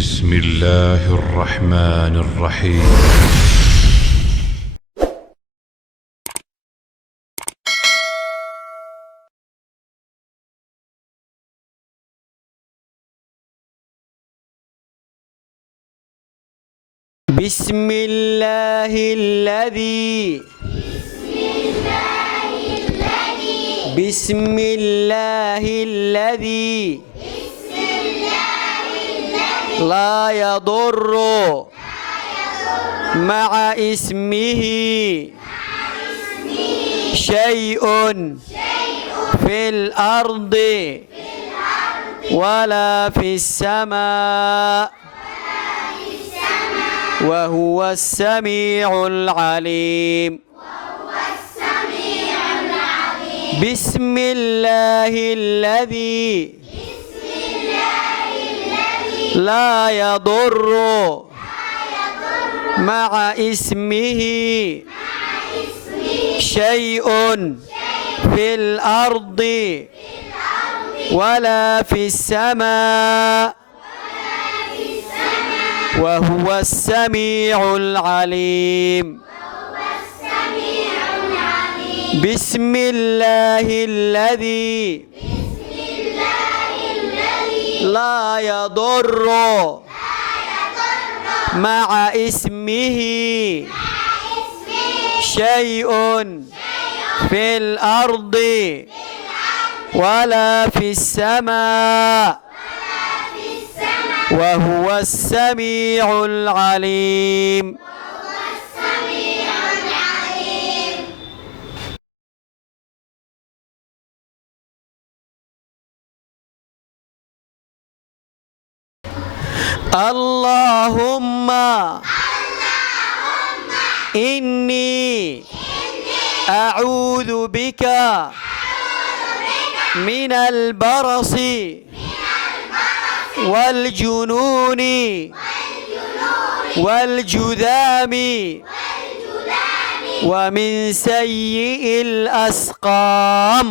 بسم الله الرحمن الرحيم. بسم الله الذي بسم الله الذي لا يضر مع اسمه شيء في الأرض ولا في السماء وهو السميع العليم. بسم الله الذي لا يضر مع اسمه شيء في الأرض ولا في السماء وهو السميع العليم. بسم الله الذي لا يضر مع اسمه شيء في الأرض ولا في السماء وهو السميع العليم. اللهم إني أعوذ بك من البرص والجنون والجذام ومن سيء الأسقام.